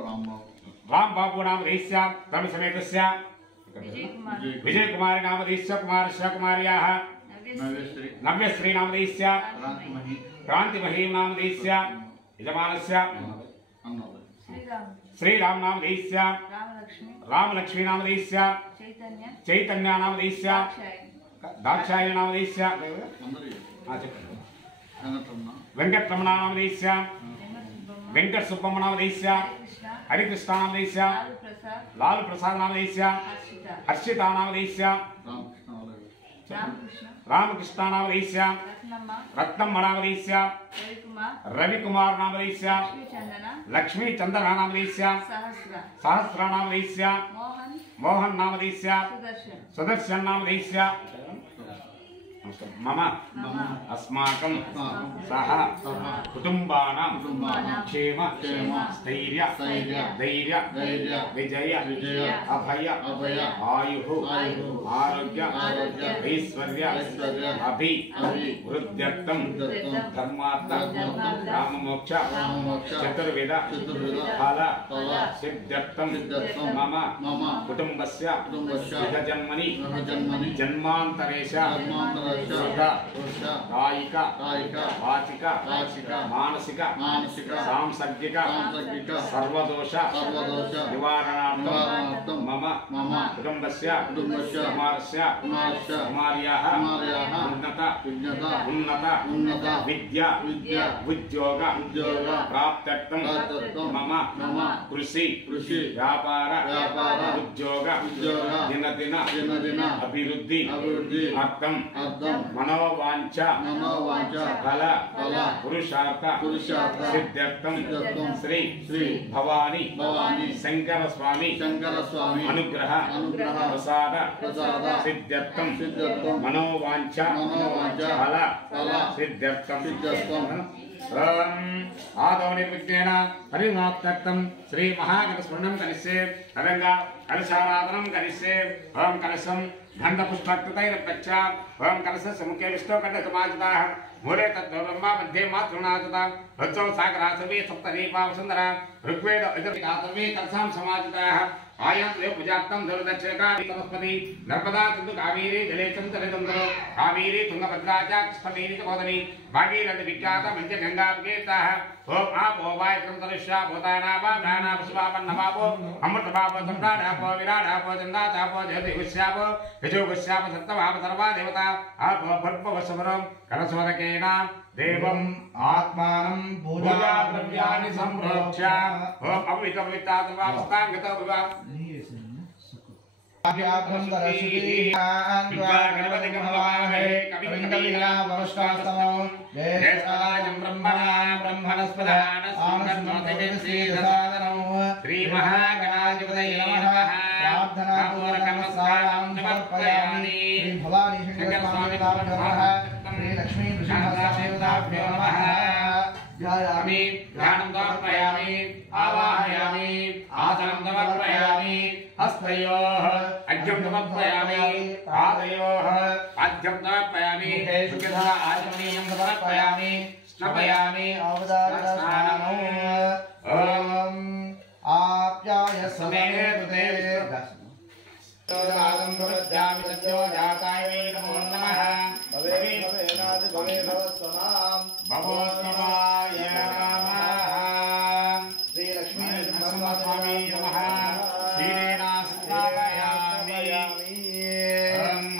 रामबाबू नाम देश्य तम समेतस्य विजय कुमारी नाम देश्य कुमारस्य कुमार्याः नव्यश्री नाम देश्य क्रांतिमही नाम देश्य यजमानस्य श्रीराम नाम देश्य रामलक्ष्मी नाम देश्य चैतन्य नाम देश्य दाक्षायणी नाम देश्य वेंकटरमण नाम देश्य वेंकट सुब्बम्म नाम देश्य हरिकृष्ण नाम देश्य लाल प्रसाद नाम देश्य हर्षिता नाम देश्य रामकृष्ण नाम देश्य रत्नम्म नाम देश्य रविकुमार नाम देश्य लक्ष्मी चंदन नाम देश्य सहस्र नाम देश्य मोहन नाम देश्य सुदर्शन नाम देश्य मम अस्माकं सह कुटुंबानां क्षेम स्थैर्य धैर्य विजय अभय आयुः आरोग्य ऐश्वर्य अभिवृद्ध्यर्थं धर्मार्थ काममोक्ष चतुर्विध फल सिद्ध्यर्थं मम कुटुंबस्य जन्मनि जन्मान्तरेश कायिक वाचिक मानसिक सांसर्गिक सर्वदोष निवारणार्थं मम कुटुंबस्य कुमारस्य कुमार्याः उन्नत विद्या उद्योग प्राप्त्यर्थं मम कृषि व्यापार उद्योग दिन अभिवृद्धि अर्थं मनोवांछा फल पुरुषार्थ सिद्ध्यर्थं श्री भवानी शंकर स्वामी अनुग्रह प्रसाद सिद्ध्यर्थं मनोवांछा फल सिद्ध्यर्थं आदौ निर्विघ्नेन परिमाप्त्यर्थं श्री महागणस्मरणं करिष्ये अदंगा कलशाराधनं करिष्ये ओम कलशं घंटपुष्पकृतैर्गच्छ ओम कलशस्य मुखे विष्णुकण्ठसमाजिताः मूले तद्ब्रह्मा मध्ये मातृनाथता वत्सौ सागरासवे सप्तदीपा वसुन्धरा ऋग्वेद यजुर्वेदातवे कलशां समाजिताः आयन्ते पूजार्थं दुर्दक्षिणा वनस्पति नर्मदा सिन्धु कावेरी जलेशं तलेतुंगरो कावेरी तुंगभद्रा च कृष्णवेणी च गोदावरी भागीरथी विख्याता पंचगंगा विकेताः ओम आपो वायकं तरुष्या भूतानापा प्राणा पुष्पापन्नपापो अमृतपापो सम्राडापो विराडापो चन्दातापो जयतिगुष्यापो यजोगुष्यापो सत्तभाप सर्वा देवता आपो भर्पवशवरं कलशोदकेन देवम् आत्मानं पूजा द्रव्याणि सम्प्रोक्ष्य ओम अवितवितात्मावस्थां गतो विवा आभ्याभ्रं दर्शयित्वान् गणपतिं हवामहे कविं कवीनावष्टास्तमो ज्येष्ठायं ब्रह्मणस्पदानस्मृतिं श्रीदसादनौ श्रीमहागणाधिपतये नमः प्रार्थनापूर्वकनमस्कारां समर्पयामि श्री भवानी शङ्करस्वामिनाभ्यो नमः श्री लक्ष्मी नृसिंहदेवताभ्यो नमः ध्यायामि ध्यानं समर्पयामि आवाहयामि आसनं समर्पयामि हस्तयोः अर्घ्यं समर्पयामि पादयोः पाद्यं समर्पयामि सुखदा आचमनीयं समर्पयामि स्नापयामि अवदारस्नानम् ॐ आप्याय समेतुते तदादं प्रवद्यामि तद्यो जाताय वै नमो नमः भवे भवेनादि भवे भवस्वनाम भवोत्तमाय नमः श्री लक्ष्मी नरसिंहस्वामी नमः श्रीरेणा स्थापयामि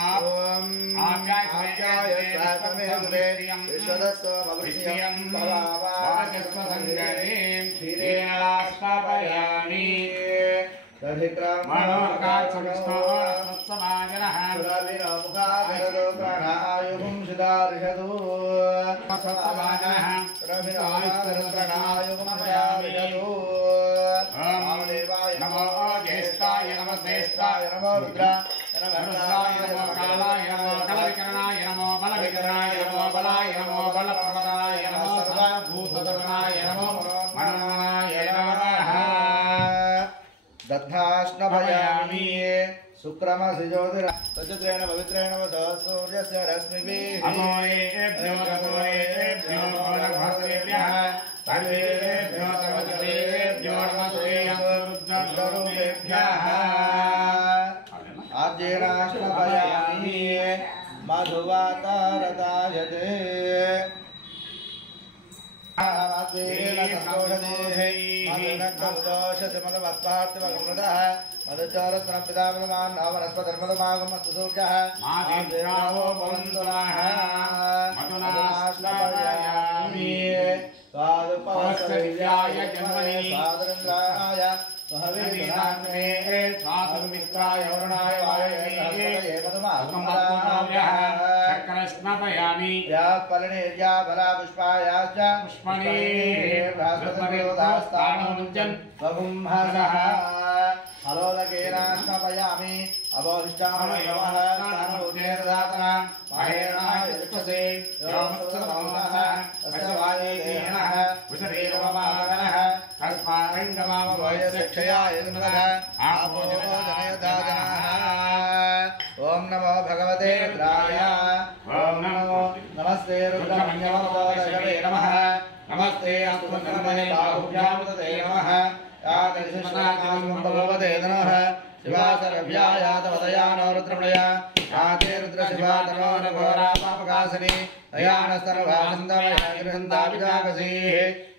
ओम आप्याय साकमेन्द्रियं विश्वदस्वमवश्यं भवावाचस्व संगरें श्रीरेणा स्थापयामि मनोर्गात्सविष्णोरस्मत्समाजनः सुरालिनमुखाभिरलोकनायुगुं शिदार्हदो सत्समाजनः रविरायुगुं प्रयामिषदो देवाय नमो ज्येष्ठाय नमो श्रेष्ठाय नमो रुद्राय नमो कालाय नमो कलविकरणाय नमो बलविकरणाय नमो बलाय नमो बलप्रदाय नमो सर्वभूतगणाय नमो मनोमनाय नमः दत्ताश्नभयामि शुक्रमसि ज्योतिरा तज्जत्रेण पवित्रेण वसः सूर्यस्य रश्मिभिः अमोरेभ्यो भद्रेभ्यः सर्वेभ्यो तमस्तेभ्यो नमस्तेयं रुद्ररूपेभ्यः आद्येनाश्रपयामि मधुवातारतायते मधुनक्तमुदोषतिमदमत्पार्थिवगमृतः मधुचोरस्त्रपितामदमान् वनस्पतिर्मदमागमस्तु सूर्यः आदिरावो भवन्तु नः मधुनाश्रपयामि स्वादुपवस्त्रविद्याय जन्मने स्वादुन्द्राय स्वहविर्विधान्मे स्वादुमित्राय वरुणाय वायवे शर्करस्नापयामि यात्पलनेर्या बलापुष्पायाश्च पुष्पणे बृहस्पतिर्योदास्तानमुञ्चन् स्वगुंहसः हलोदकेनास्नापयामि अवोहिष्टामयोः स्थानभूतेर्दातना महेरणाय यक्षसे योमस्तमोदः तस्य वायेनः उदरेवमागनः तस्मारङ्गमावयशिक्षयाय नमः आपो जनयदाजनः ओम नमो भगवते रुद्राय ओम नमो नमस्ते रुद्रमन्यवदशवे नमः नमस्ते अस्तुनन्दने बाहुभ्यामुदते नमः यादृशमनाकामभवते नमः शिवासरभ्यायातवदयानो रुद्रमणया याते रुद्रशिवा तनो नघोरापापकासने दयानस्तर्वानन्दमयगृहन्दाभिजाकसीः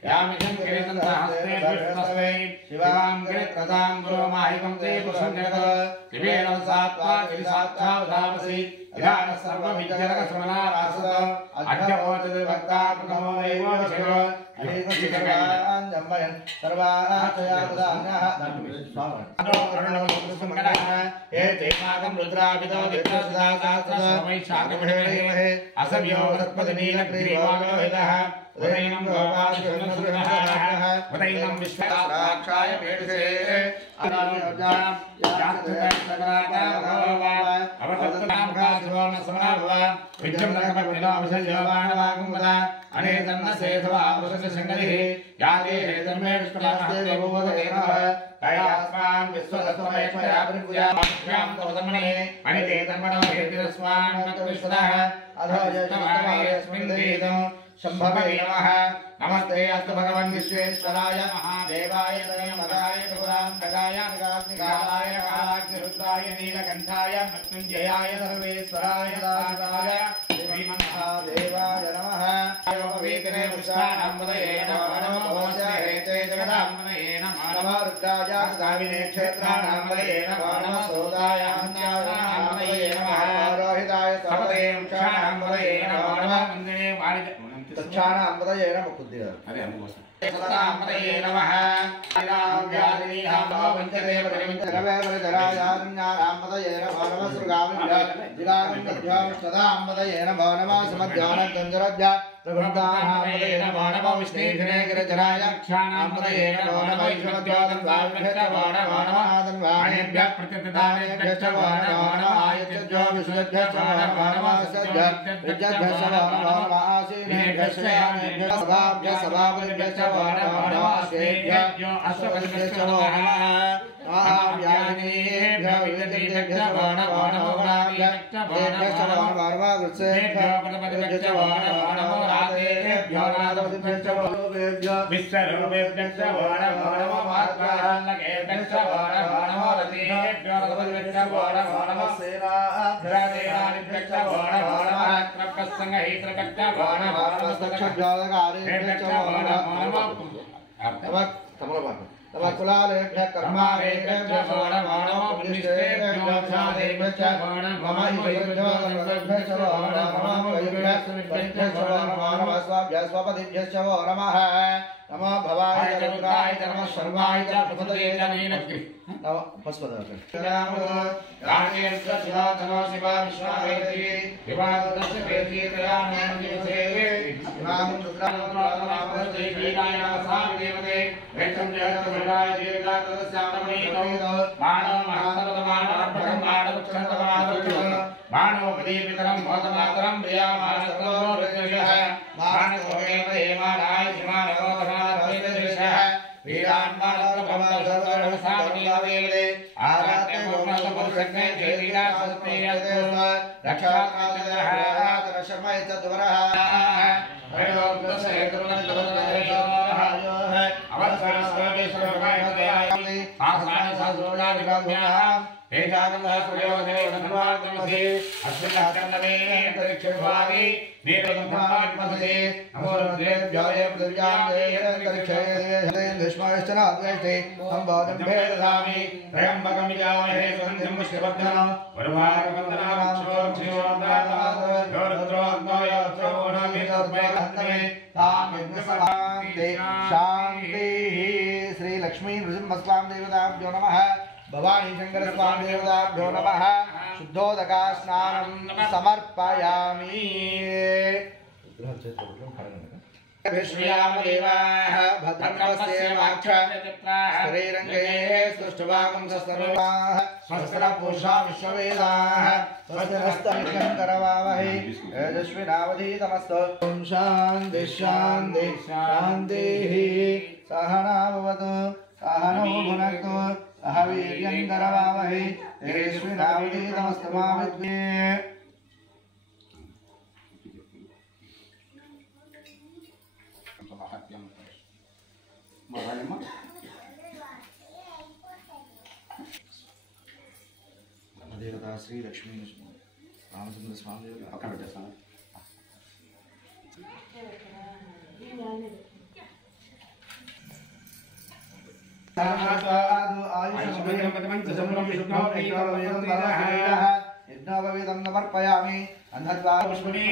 यामिषं गिरिनन्दहस्ते विष्णुस्मै शिवां गिरित्रतां गुरोमाहिकं ते पुरुषं शिवेन सात्वा गिरिसात्थावधामसि ध्यानः सर्वविद्यलकश्रमणारासत अद्यवोचते भक्ता प्रथमो नैवो शिवो गिरिशिखराञ्जम्बयन् सर्वाचयातदान्यः एतेमाकं रुद्राभितो विद्युसदासास्त्रमैशाकमहेमहे असव्यो सत्पदिनीलग्रीवालोहितः उदयनं गोपालकृष्णसुरः उदयनं विश्वसाक्षाय मेढसे शंभवे नमः नमस्ते अस्तु भगवन् विश्वेश्वराय महादेवाय तनयमगाय ठकुरान्तकाय नगाग्निकालाय कालाग्निरुद्राय नीलकण्ठाय मृत्युञ्जयाय सर्वेश्वराय दासाय श्रीमन्महादेवाय नमः पवित्रे पुष्पाणाम्बुदये नमो हेते जगदाम्बुदये नमो रुद्राय स्वामिने क्षेत्राणाम्बुदये नमो सोदाय अन्यानाम्बुदये नमः रोहिताय सर्वदे वृक्षाणाम्बुदये नमो वन्दे वाणिज्य दक्षाणाम्बुदये नमः कुद्दिर अरे हमको सदाम्बुदये नमः राव्यादिनीहामो वञ्चते परमेन्द्रवेवरजरायान्याम्बुदये नमो नमः सुरगामिन्द्रामिन्द्रध्यामस्तदाम्बुदये नमो नमः समध्यानगन्धरज्ञा प्रभृताम्बुदये नमो नमः विष्णुधने गिरिजराय क्षाणाम्बुदये नमो नमः ईश्वरज्योतन्वाभ्यश्च नमो नमः आदन्वाणेभ्यः प्रत्यतदानेभ्यश्च नमो नमः आयत्यभ्यो विश्वभ्यश्च नमो नमः सद्यभ्यश्च नमो नमः आसीनेभ्यश्च यानेभ्यः सभाभ्यः सभापतिभ्यश्च नमो नमः अश्वेभ्यो अश्वपतिभ्यश्च नमो नमः आव्यानेभ्यः विद्यतेभ्यश्च नमो नमः गुणाभ्यश्च नमो नमः वृत्सेभ्यः पदपतिभ्यश्च नमो नमः राधेभ्यो नादपतिभ्यश्च नमो विश्वरूपेभ्यश्च नमो नमः महात्मालकेभ्यश्च नमो नमः रतिभ्यो रथपतिभ्यश्च नमो नमः सेनाभ्यश्च नमो नमः त्रपसंगहित्रभ्यश्च नमो नमः दक्षभ्योदकारेभ्यश्च नमो नमः तमकुलालेभ्यः कर्मारेभ्यश्च नमो नमः पुण्यश्रेभ्यो साधेभ्यश्च नमः ईश्वरेभ्यो सर्वेभ्यश्च नमो नमः वैभ्यश्च नमो नमः स्वाभ्यः स्वपतिभ्यश्च नमो नमः नमो भवाय रुद्राय नमः सर्वाय च प्रपदये च नीलग्रि नमो पस्पदः राणेश्च शिवा तनो शिवा विश्वावेत्री विवादस्य वेदी त्रयाणां दिवसे इमां रुद्राय वीराय नमः देवते वेदं जयतुराय देवता तस्यामणिनो मानव महातरमानः मानवक्षन्तमानः मानवपदीपितरं भवतमातरं प्रियामानतो ऋषयः मानवोमेव हेमानाय शिवानवो धनार्पयेदृशः वीरान्मानवभवसर्वरसामनीलवेदे आराध्यपूर्णसपुरुषज्ञे जयवीरा सस्मेयस्तु रक्षाकालः शर्मय चद्वरः सहस्राणि सहस्रोजानि ब्रह्म्याम् एषागन्धः प्रयोगदेवनन्वात्मसे अस्मिन् अस्कन्दने अन्तरिक्षविभागे नीलगन्धात्मसे नमो रुद्रेभ्याय पृथिव्यां देयन्तरिक्षे विष्माश्चनाद्वैष्टे सम्बोधं भेदधामि त्र्यम्बकं यजामहे सुगन्धिं पुष्टिवर्धनं वरुवारवन्दनानां श्रोत्रियोन्दातात् योरुद्रोऽग्नो योत्रोणमितोर्मेकहन्तमे तां यज्ञसमान्ते शान्तिः श्री लक्ष्मी नृसिंहस्वामी देवताभ्यो नमः भवानी शंकर स्वामी देवताभ्यो नमः शुद्धोदका स्नानं समर्पयामि विश्वयामदेवाः भद्रस्य श्रीरङ्गे स्तुष्टभागं सस्तनुवाः स्वस्तिरपूषा विश्ववेदाः स्वस्तिरस्तमिकरवावहै यजस्विनावधीतमस्तु ॐ शान्ति शान्ति शान्तिः सहना भवतु सहनौ भुनक्तु सह वीर्यं करवावहै यजस्विनावधीतमस्तु मा विद्महे देवता श्री लक्ष्मी रामचंद्र स्वामी पक्का बैठे साहब यज्ञोपवीतं समर्पयामि अन्धद्वारपुष्पणे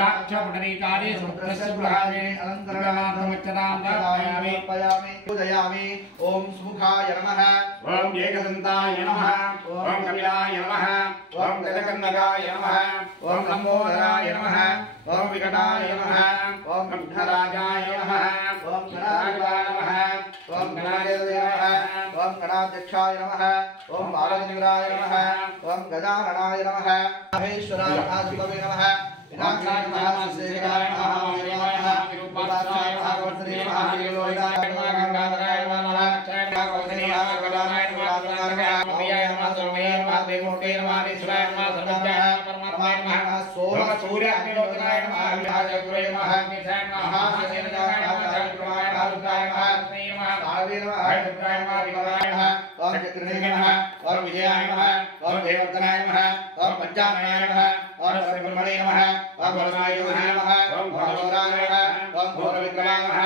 राक्षपुटनीकारे समुद्रस्य गृहाणे अलङ्करणार्थमुच्चतां समर्पयामि पूजयामि ॐ सुमुखाय नमः ॐ एकदन्ताय नमः ॐ कपिलाय नमः ॐ गजकन्नगाय नमः ॐ लम्बोदराय नमः ॐ विकटाय नमः ॐ विघ्नराजाय नमः ॐ गणाधिपाय नमः ॐ गणाधिपतये नमः ॐ गणाध्यक्षाय नमः ॐ बालचन्द्राय नमः ॐ गजाननाय नमः महेश्वराय नमः विनाशाय नमः शेखराय नमः देवाय नमः विरूपाक्षाय नमः वर्धने नमः वीरोहिताय नमः गंगाधराय नमः क्षय नमः वर्धने नमः कलाय नमः प्रियाय नमः सर्वे नमः देवमूर्ते नमः ईश्वराय नमः सर्वज्ञाय परमात्माय नमः सोम सूर्य अग्निहोत्राय नमः विराजगुरे नमः अग्निसाय नमः महासेनाय नमः जगद्गुराय नमः रुद्राय नमः अस्मै नमः भावे नमः रुद्राय नमः विमलाय नमः ओम चक्रणे नमः ओम विजयाय नमः ओम देववर्धनाय नमः ओम पंचाननाय नमः ओम ब्रह्मणे नमः ओम वरुणाय नमः ओम भगवराय नमः ओम घोरविक्रमाय नमः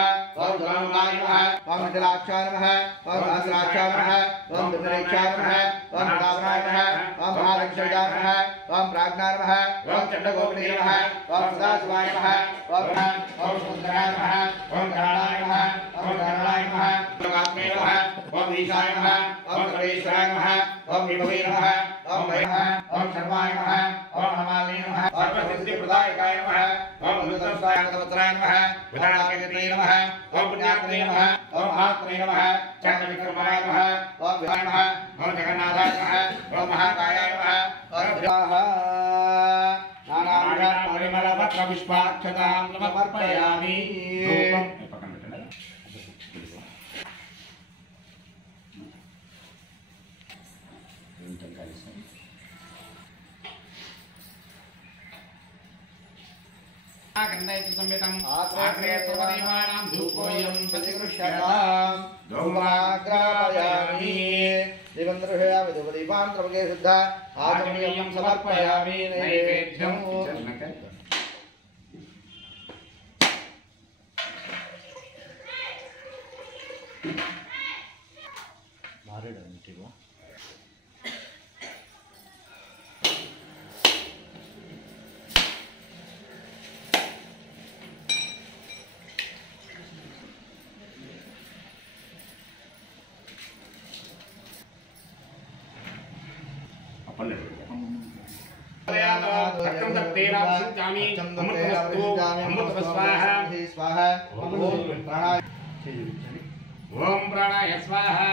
ओम धनुर्नाय नमः ओम जलाक्षाय नमः ओम सहस्राक्षाय नमः ओम दुर्निरीक्षाय नमः ओम रावणाय नमः ओम महालक्ष्मीय नमः ओम प्राज्ञाय नमः ओम चंडगोपने नमः ओम सदाशिवाय नमः ओम समुद्राय नमः ओम गणाय नमः ओम गणाय नमः लोकात्मे नमः ओम ईशाय नमः ओम सर्वेश्वराय नमः ओम विभवे नमः ओम वै नमः ओम सर्वाय नमः ओम नमामि नमः ओम सिद्धिप्रदायकाय नमः ओम अमृतस्वाय नमः विधानकेतने नमः ओम पुण्यात्मने नमः ओम महात्मने नमः चक्रविक्रमाय नमः ओम विहाय नमः ओम जगन्नाथाय नमः ओम महाकायाय नमः ओम नानाविध परिमलपत्र पुष्पाक्षतां समर्पयामि गन्धयति संवितं आग्रे सर्वदेवानां धूपोऽयं प्रतिगृह्यतां धूमाग्रापयामि दिवन्द्रहयामि धूपदीपां त्रवके शुद्ध आचमनीयं समर्पयामि नैवेद्यं ओम प्राणाय स्वाहा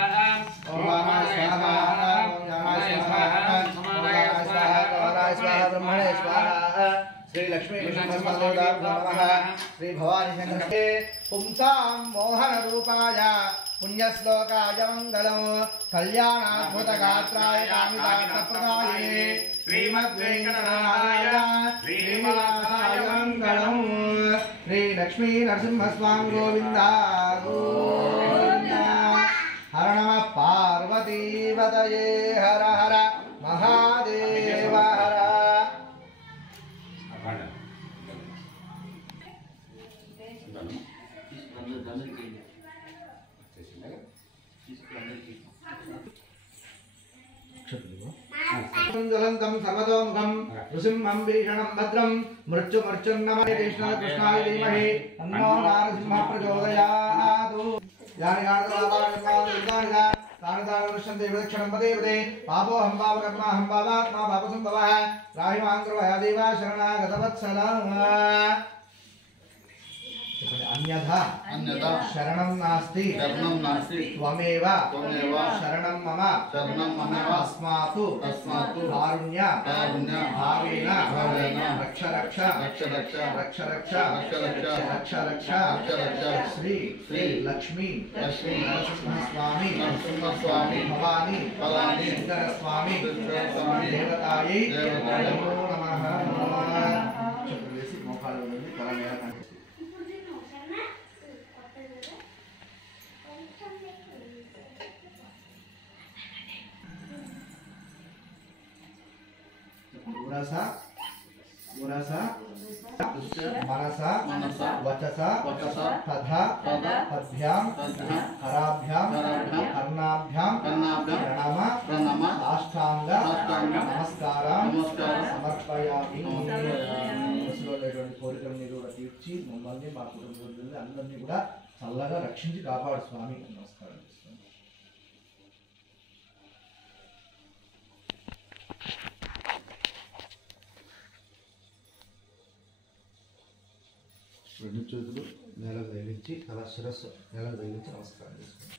ओम वामाय स्वाहा ओम ज्ञानाय स्वाहा ओम समानाय स्वाहा ओम ब्रह्मणे स्वाहा श्री लक्ष्मी नमः श्री भवानी शंकरे पुंसां मोहन रूपाय पुण्यश्लोकाय मंगलं कल्याणाद्भुतगात्राय कामितार्थप्रदायिने श्रीमद्वेंकटरमणाय श्रीनिवासाय मंगलं श्री लक्ष्मी नरसिंहस्वामी गोविंदा गोविंदा हर नमः पतये हर हर महादेव हर ज्वलन्तं सर्वतोमुखं नृसिंहं भीषणं भद्रं मृत्युमर्चुन्नमये कृष्णाय धीमहि तन्नो नारसिंहः प्रचोदयात् यानि तानि विलक्षणं पदे पदे पापोऽहं पापकर्माहं पापात्मा पापसम्भवः राहिमां कृपया देव शरणागतवत्सला अन्यथा शरणं नास्ति त्वमेव शरणं मम अस्मातु कारुण्य भावेन रक्ष रक्ष श्री लक्ष्मी नरसिंहस्वामी भवानी शंकरस्वामी देवतायै नमो नमः। मनसा वचसा तथा पद्भ्यां हराभ्यां कर्णाभ्यां प्रणम साष्टांग नमस्कारान् समर्पयामि। కోరికలన్నీ కూడా తీర్చి మమ్మల్ని మా కుటుంబ సభ్యుల్ని అందరినీ కూడా చల్లగా రక్షించి కాపాడు స్వామి. నమస్కారం చేస్తున్నాను. రెండు చేతులు నేలకు తగిలించి అలా శిరస్సు నేలకు తగిలించి నమస్కారం చేసుకోండి.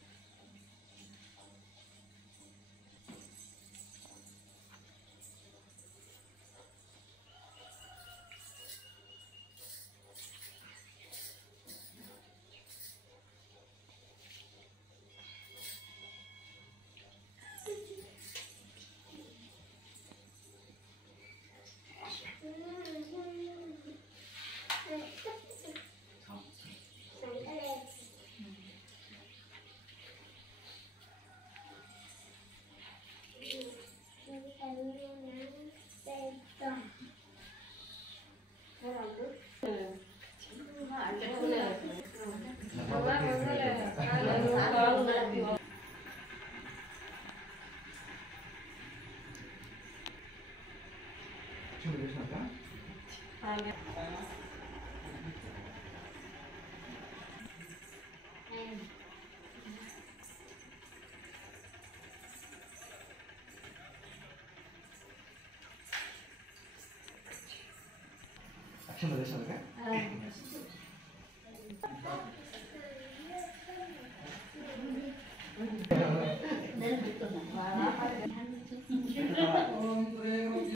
Action